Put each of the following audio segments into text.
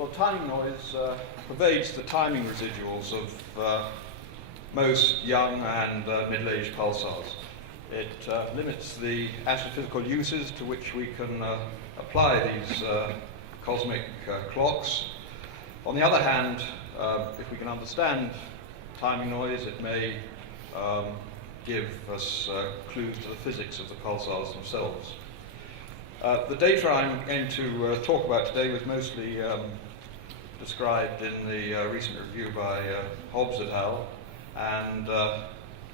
Well, timing noise pervades the timing residuals of most young and middle-aged pulsars. It limits the astrophysical uses to which we can apply these cosmic clocks. On the other hand, if we can understand timing noise, it may give us clues to the physics of the pulsars themselves. The data I'm going to talk about today was mostly described in the recent review by Hobbs et al. And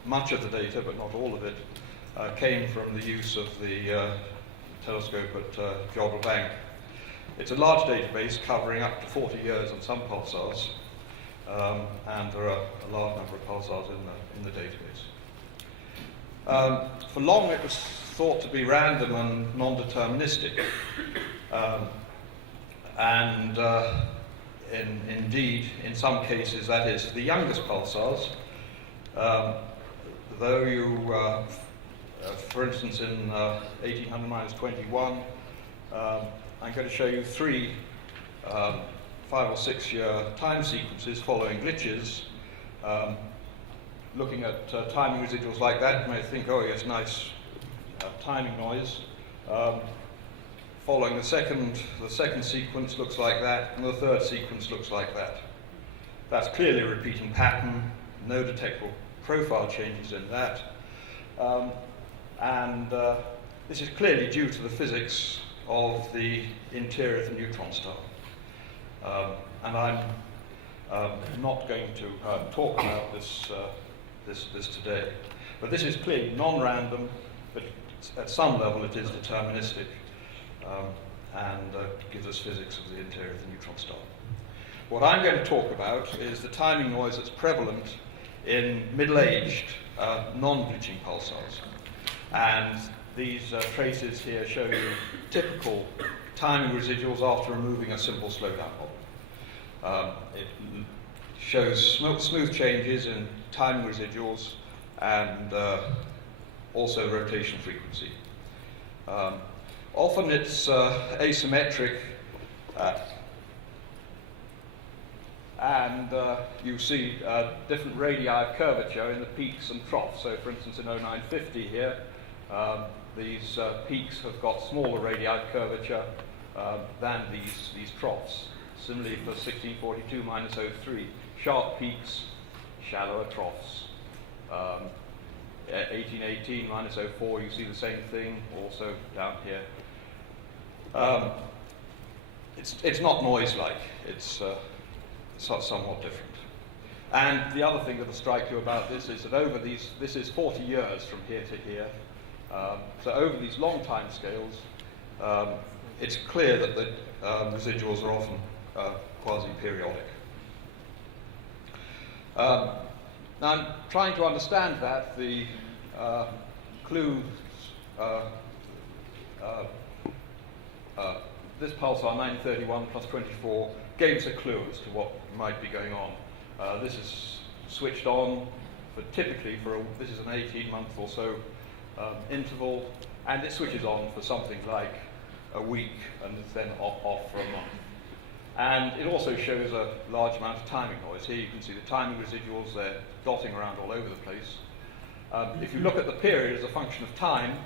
much of the data, but not all of it, came from the use of the telescope at Jodrell Bank. It's a large database covering up to 40 years on some pulsars, and there are a large number of pulsars in the database. For long it was thought to be random and non-deterministic, indeed, in some cases, that is, the youngest pulsars, though you, for instance, in 1800-21, I'm going to show you three 5 or 6 year time sequences following glitches. Looking at timing residuals like that, you may think, oh yes, nice timing noise. Following the second sequence looks like that, and the third sequence looks like that. That's clearly a repeating pattern, no detectable profile changes in that. This is clearly due to the physics of the interior of the neutron star. And I'm not going to talk about this today. But this is clearly non-random, but at some level it is deterministic, and gives us physics of the interior of the neutron star. What I'm going to talk about is the timing noise that's prevalent in middle-aged, non-glitching pulsars. And these traces here show you typical timing residuals after removing a simple slowdown model. It shows smooth changes in timing residuals and also rotation frequency. Often it's asymmetric, and you see different radii of curvature in the peaks and troughs. So for instance in 0950 here, these peaks have got smaller radii of curvature than these troughs. Similarly for 1642-03, sharp peaks, shallower troughs. 1818-04, you see the same thing also down here. It's not noise-like, it's somewhat different. And the other thing that will strike you about this is that over this is 40 years from here to here. So over these long time scales, it's clear that the residuals are often quasi-periodic. Now I'm trying to understand that. The clues, this pulsar 931 plus 24 gave us a clue as to what might be going on. This is switched on typically this is an 18-month or so interval, and it switches on for something like a week and it's then off for a month. And it also shows a large amount of timing noise. Here you can see the timing residuals, they're dotting around all over the place. If you look at the period as a function of time,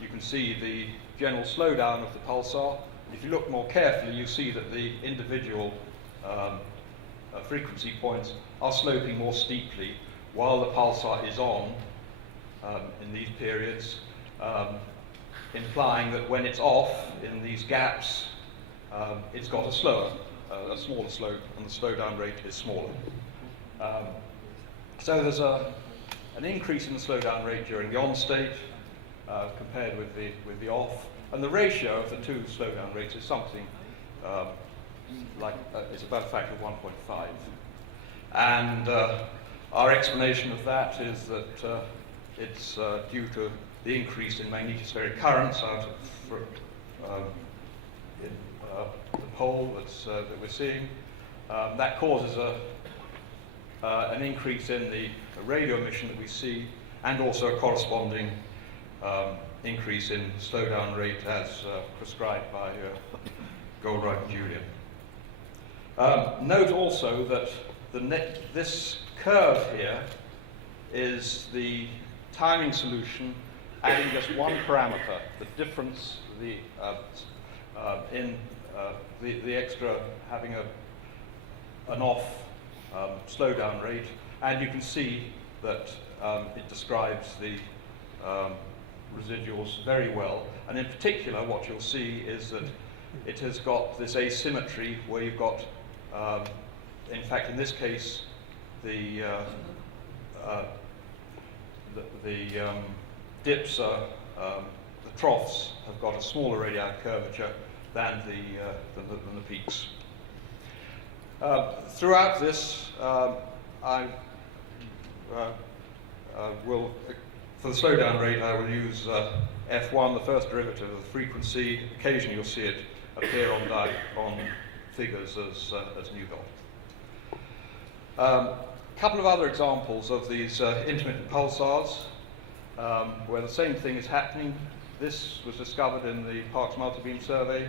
you can see the general slowdown of the pulsar. If you look more carefully, you see that the individual frequency points are sloping more steeply while the pulsar is on in these periods, implying that when it's off in these gaps, it's got a smaller slope, and the slowdown rate is smaller. So there's an increase in the slowdown rate during the on state compared with the off, and the ratio of the two slowdown rates is something it's about a factor of 1.5. And our explanation of that is that it's due to the increase in magnetospheric currents out of the pole that we're seeing. That causes an increase in the radio emission that we see, and also a corresponding increase in slowdown rate as prescribed by Goldright and Julian. Note also that this curve here is the timing solution adding just one parameter, the difference, the extra having an off slowdown rate, and you can see that it describes the residuals very well. And in particular, what you'll see is that it has got this asymmetry where you've got, in fact, in this case, the dips are, the troughs have got a smaller radial curvature than the peaks. Throughout this, I will, for the slowdown rate, I will use F1, the first derivative of the frequency. Occasionally you'll see it appear on figures as nu dot. A couple of other examples of these intermittent pulsars where the same thing is happening. This was discovered in the Parkes multibeam survey.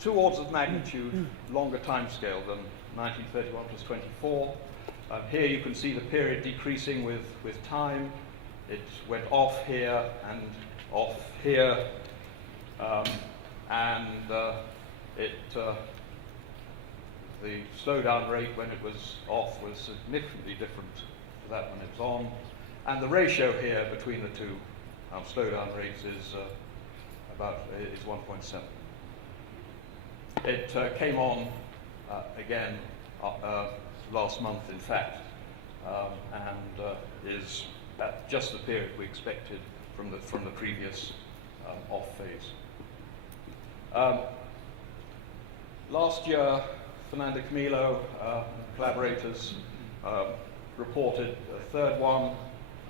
2 orders of magnitude longer time scale than 1931 plus 24. Here you can see the period decreasing with time. It went off here and off here, the slowdown rate when it was off was significantly different to that when it was on, and the ratio here between the two slowdown rates is 1.7. It came on again last month, in fact, and is at just the period we expected from the previous off phase. Last year, Fernando Camilo and collaborators reported a third one,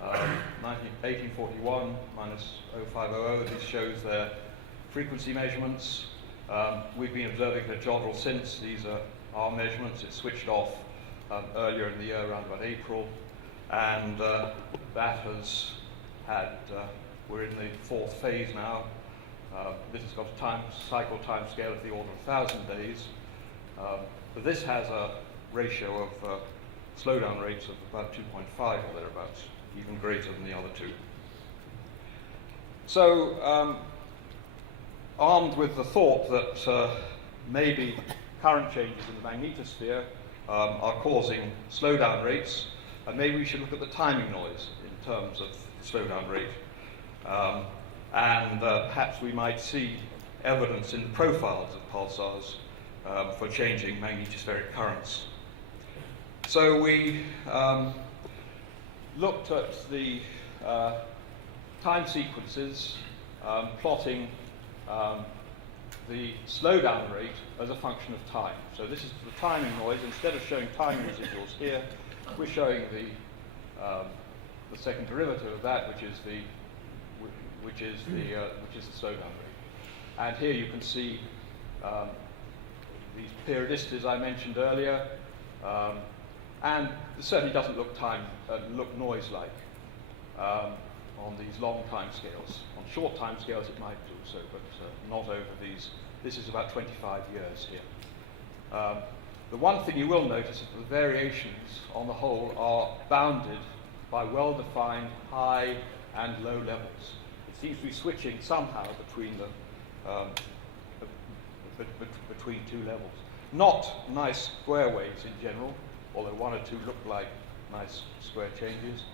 1841 minus 0500. This shows their frequency measurements. We've been observing the jodrell since. These are our measurements. It switched off earlier in the year, around about April, and that has had, we're in the 4th phase now. This has got a cycle time scale of the order of 1,000 days. But this has a ratio of slowdown rates of about 2.5 or thereabouts, even greater than the other two. So, armed with the thought that maybe current changes in the magnetosphere are causing slowdown rates, and maybe we should look at the timing noise in terms of slowdown rate. And perhaps we might see evidence in the profiles of pulsars for changing magnetospheric currents. So we looked at the time sequences, plotting the slowdown rate as a function of time. So this is the timing noise. Instead of showing timing residuals here, we're showing the second derivative of that, which is the slowdown rate. And here you can see these periodicities I mentioned earlier, and it certainly doesn't look noise-like on these long time scales. On short time scales it might do so, but not over these. This is about 25 years here. The one thing you will notice is that the variations on the whole are bounded by well-defined high and low levels. It seems to be switching somehow between between two levels. Not nice square waves in general, although one or two look like nice square changes.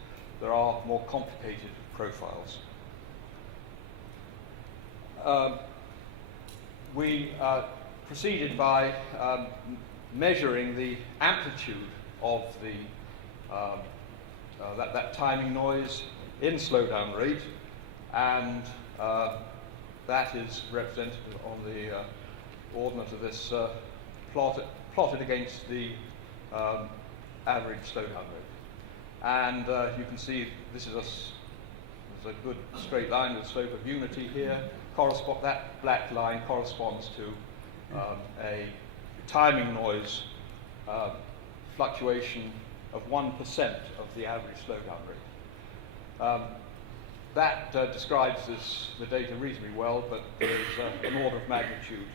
There are more complicated profiles. We proceeded by measuring the amplitude of that timing noise in slowdown rate, and that is represented on the ordinate of this plotted against the average slowdown rate. And you can see this is a good straight line with slope of unity here. That black line corresponds to a timing noise fluctuation of 1% of the average slowdown rate. That describes the data reasonably well, but there is an order of magnitude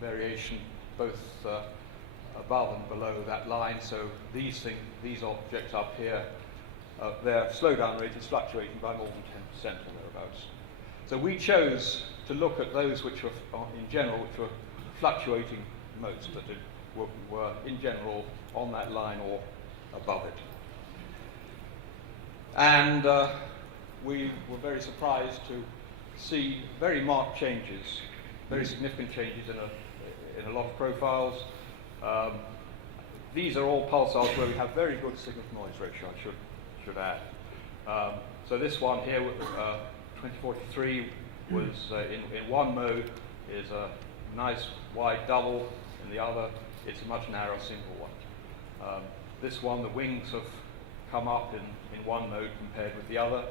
variation both above and below that line. So these objects up here, their slowdown rate is fluctuating by more than 10% or thereabouts. So we chose to look at those which were, in general, which were fluctuating most, that were in general on that line or above it. And we were very surprised to see very marked changes, very significant changes in a lot of profiles. These are all pulsars where we have very good signal-to-noise ratio, I should add. So this one here, 2043, was in one mode is a nice wide double, in the other it's a much narrower single one. This one, the wings have come up in one mode compared with the other.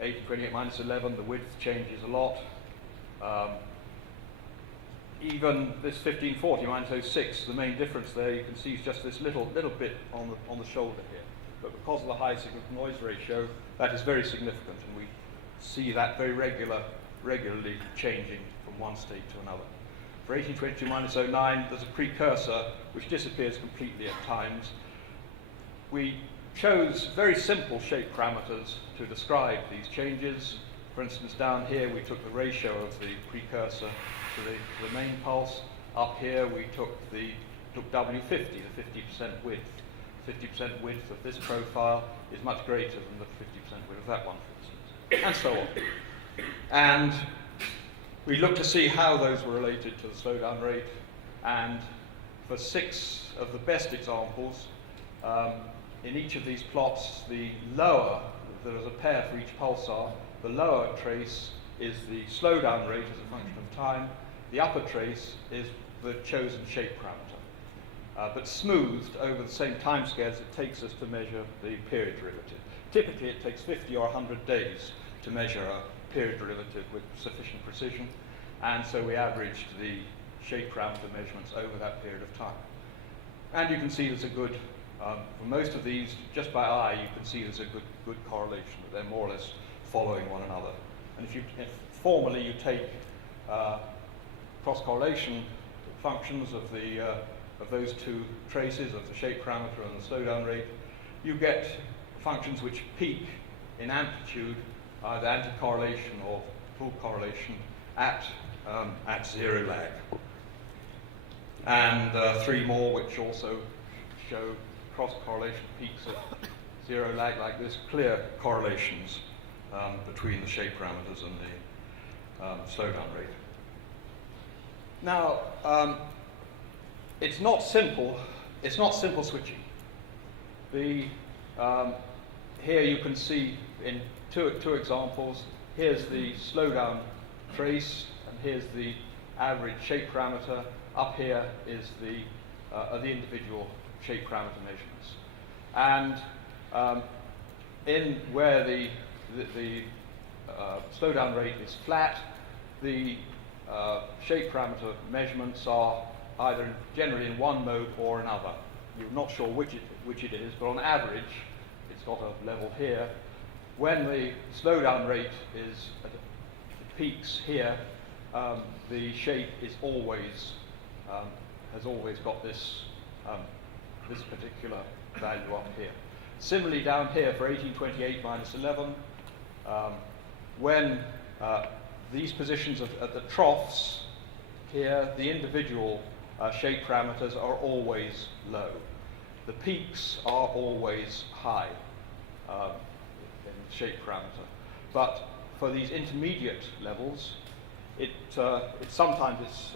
1828-11, the width changes a lot. Even this 1540-06, the main difference there you can see is just this little bit on the shoulder here. But because of the high signal-to-noise ratio, that is very significant, and we see that very regularly changing from one state to another. For 1822-09, there's a precursor which disappears completely at times. We chose very simple shape parameters to describe these changes. For instance, down here we took the ratio of the precursor to the main pulse. Up here we took W50, the 50% width. 50% width of this profile is much greater than the 50% width of that one, for instance, and so on. And we looked to see how those were related to the slowdown rate, and for 6 of the best examples, in each of these plots, the lower, there is a pair for each pulsar, the lower trace is the slowdown rate as a function of time, the upper trace is the chosen shape parameter, but smoothed over the same time scales it takes us to measure the period derivative. Typically it takes 50 or 100 days to measure a period derivative with sufficient precision, and so we averaged the shape parameter measurements over that period of time. And you can see there's a good, for most of these, just by eye, you can see there's a good correlation, that they're more or less following one another. And if formally you take cross-correlation functions of those two traces, of the shape parameter and the slowdown rate, you get functions which peak in amplitude, either anti-correlation or full correlation, at zero lag. And 3 more which also show cross-correlation peaks at zero lag like this, clear correlations between the shape parameters and the slowdown rate. Now, it's not simple switching. Here you can see in two examples, here's the slowdown trace, and here's the average shape parameter. Up here is the individual shape parameter measurements. And in where the slowdown rate is flat, the shape parameter measurements are either generally in one mode or another. You're not sure which it is, but on average, it's got a level here. When the slowdown rate is at peaks here, the shape is always has always got this particular value up here. Similarly, down here for 1828-11, when these positions at the troughs here, the individual shape parameters are always low. The peaks are always high in shape parameter. But for these intermediate levels, sometimes it's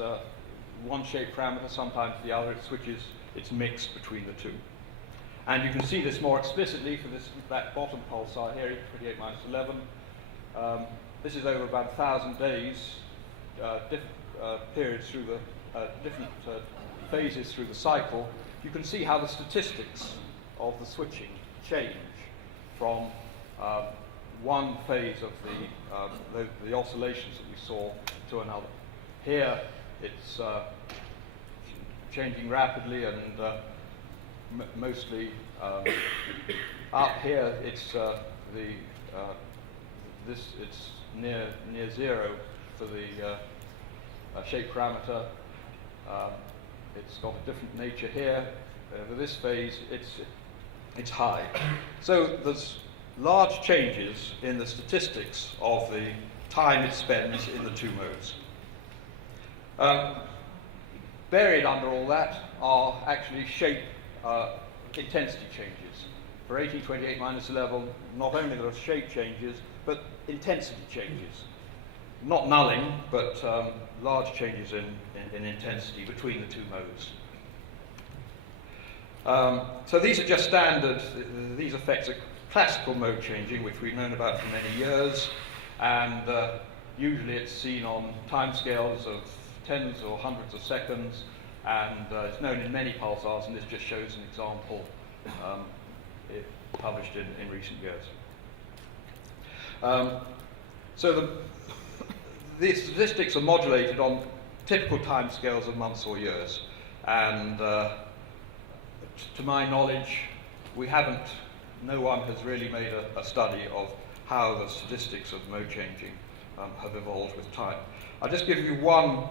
one shape parameter, sometimes the other. It switches, it's mixed between the two. And you can see this more explicitly for that bottom pulsar here, 28-11. This is over about 1,000 days, different periods through the different phases through the cycle. You can see how the statistics of the switching change from one phase of the oscillations that we saw to another. Here it's changing rapidly, and mostly up here it's it's near zero for shape parameter. It's got a different nature here. For this phase, it's high. So there's large changes in the statistics of the time it spends in the two modes. Buried under all that are actually shape intensity changes. For 1828 minus 11, not only there are shape changes, but intensity changes. Not nulling, but large changes in intensity between the two modes. So these are just standard, these effects are classical mode changing, which we've known about for many years, and usually it's seen on timescales of tens or hundreds of seconds, and it's known in many pulsars, and this just shows an example published in recent years. So the statistics are modulated on typical timescales of months or years, and to my knowledge, no one has really made a study of how the statistics of mode changing have evolved with time. I'll just give you one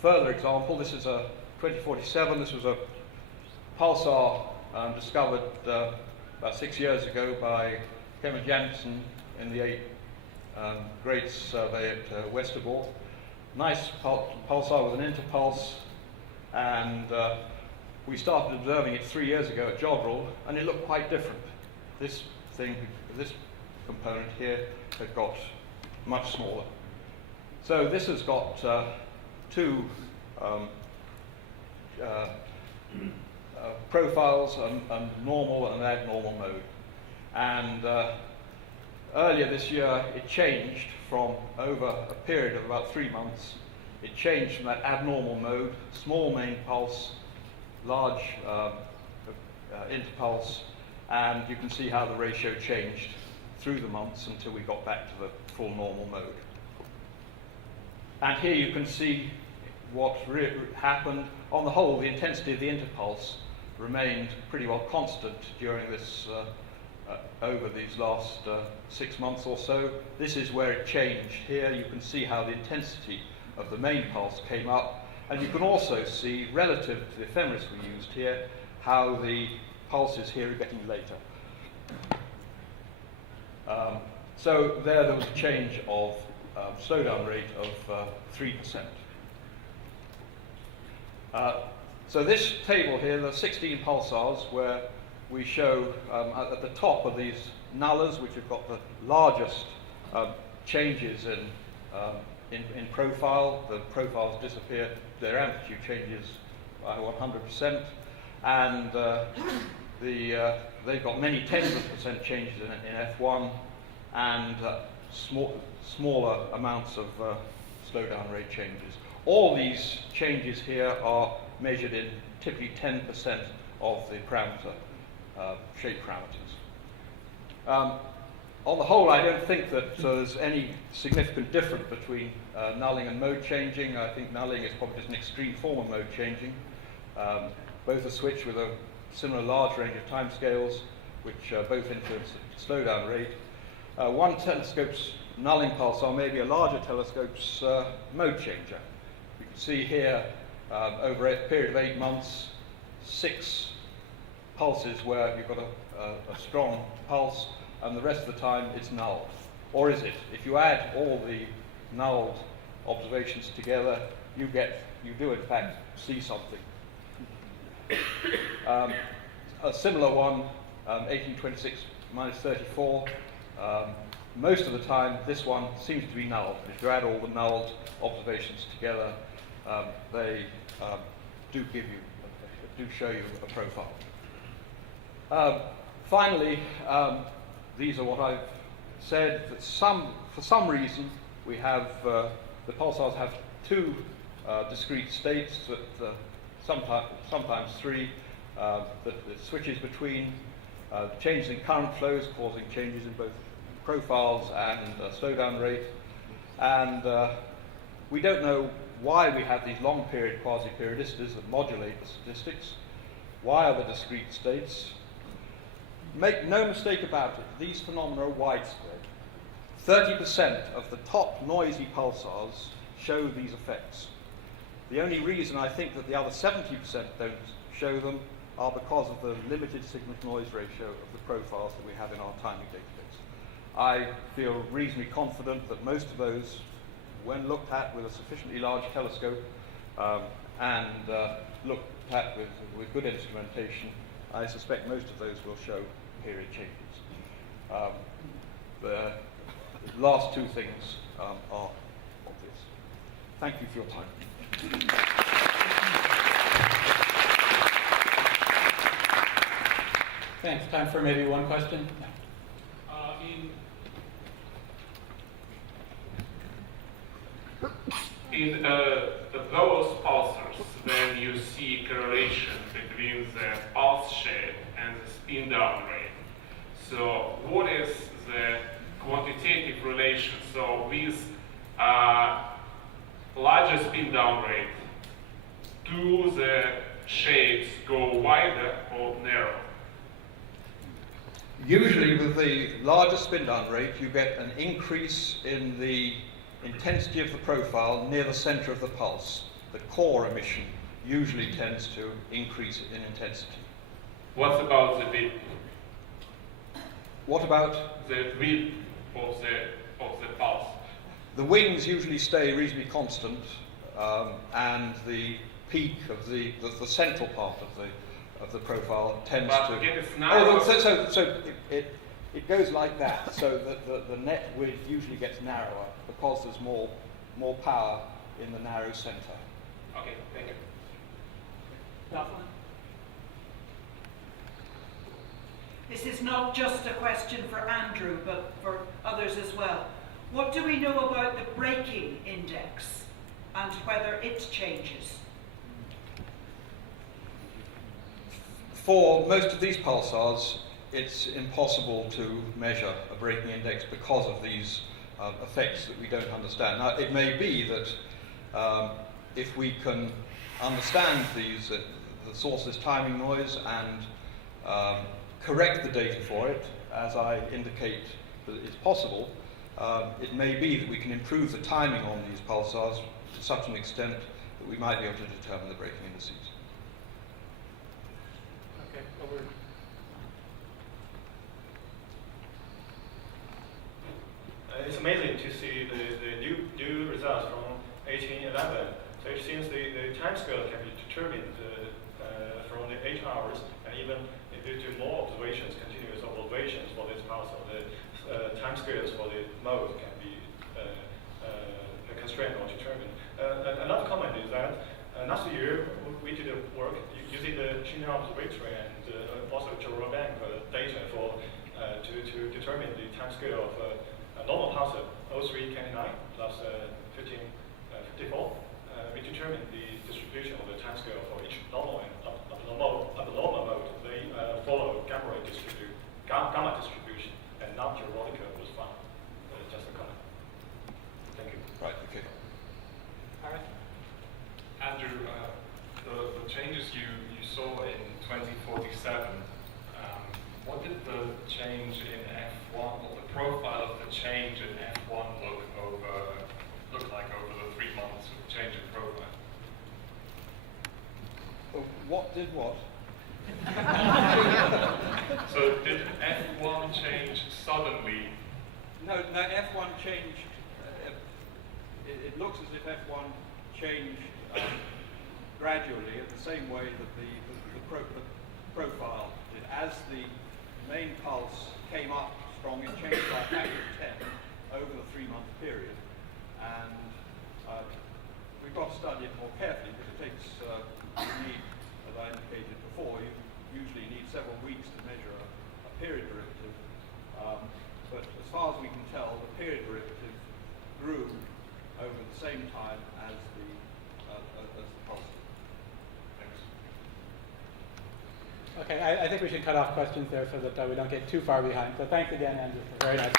further example. This is a 2047. This was a pulsar discovered about 6 years ago by Kevin Jansen in the 8 grade survey at Westerbork. Nice pulsar with an interpulse, and we started observing it 3 years ago at Jodrell, and it looked quite different. This component here had got much smaller. So this has got two profiles, a normal and an abnormal mode. And earlier this year, it changed from, over a period of about 3 months, it changed from that abnormal mode, small main pulse, large interpulse, and you can see how the ratio changed through the months until we got back to the full normal mode. And here you can see what happened. On the whole, the intensity of the interpulse remained pretty well constant during this, over these last 6 months or so. This is where it changed. Here you can see how the intensity of the main pulse came up, and you can also see, relative to the ephemeris we used here, how the pulses here are getting later. So there was a change of slowdown rate of 3%. So this table here, the 16 pulsars, where we show at the top of these nullers, which have got the largest changes in profile. The profiles disappear, their amplitude changes by 100%, and they've got many tens of percent changes in F1, and smaller amounts of slowdown rate changes. All these changes here are measured in typically 10% of the parameter, shape parameters. On the whole, I don't think that there's any significant difference between nulling and mode changing. I think nulling is probably just an extreme form of mode changing. Both are switched with a similar large range of timescales, which both influence the slowdown rate. One telescope's nulling pulsar may be a larger telescope's mode changer. You can see here, over a period of 8 months, 6 pulses where you've got a strong pulse, and the rest of the time it's nulled. Or is it? If you add all the nulled observations together, you do in fact see something. A similar one, 1826 minus 34. Most of the time, this one seems to be nulled. If you add all the nulled observations together, they do show you a profile. Finally, these are what I've said, that for some reason, we have, the pulsars have 2 discrete states, that sometimes 3, that it switches between, changes in current flows causing changes in both profiles and slowdown rate. And we don't know why we have these long period quasi-periodicities that modulate the statistics. Why are the discrete states? Make no mistake about it, these phenomena are widespread. 30% of the top noisy pulsars show these effects. The only reason I think that the other 70% don't show them are because of the limited signal-to-noise ratio of the profiles that we have in our timing database. I feel reasonably confident that most of those, when looked at with a sufficiently large telescope and looked at with good instrumentation, I suspect most of those will show period changes. The last two things are obvious. Thank you for your time. Thanks. Time for maybe one question? In those pulsars, then you see correlation between the pulse shape and the spin down rate. So what is the quantitative relation? So with larger spin down rate, do the shapes go wider or narrow? Usually with the larger spin down rate, you get an increase in the intensity of the profile near the center of the pulse. The core emission usually tends to increase in intensity. What about the width? What about? The width of the pulse. The wings usually stay reasonably constant, and the peak of the central part of the profile tends but to. Again, it's narrow. So it goes like that. So that the net width usually gets narrower because there's more power in the narrow center. Okay, thank you. This is not just a question for Andrew, but for others as well. What do we know about the breaking index and whether it changes? For most of these pulsars, it's impossible to measure a breaking index because of these effects that we don't understand. Now, it may be that if we can understand these, the source's timing noise and correct the data for it, as I indicate that it's possible, it may be that we can improve the timing on these pulsars to such an extent that we might be able to determine the breaking indices. Okay, over. It's amazing to see the new results from 1811. So it seems the time scale can be determined from the 8 hours, and even due to more observations, continuous observations for this pulsar, the time scales for the mode can be constrained or determined. Another comment is that last year we did work using the Xinjiang Observatory and also Jurong Bank data for to determine the time scale of normal pulsar 0329 plus 1554. We determined the distribution of the time scale for each normal and abnormal mode. They follow gamma distribution, and non-periodic was fine. Just a comment. Thank you. Right, okay. All right. Andrew, the changes you saw in 2047, what did the change in F1, or the profile of the change in F1 look like over the 3 months of change in profile? What did what? So did F1 change suddenly? No, F1 changed. It looks as if F1 changed gradually in the same way that the profile did. As the main pulse came up strong, it changed by a factor of 10 over the 3-month period. And we've got to study it more carefully because it takes, you need, as I indicated before, you usually need several weeks to measure a period derivative. But as far as we can tell, the period derivative grew over the same time as the pulse. Thanks. Okay, I think we should cut off questions there so that we don't get too far behind. So thanks again, Andrew. Very nice.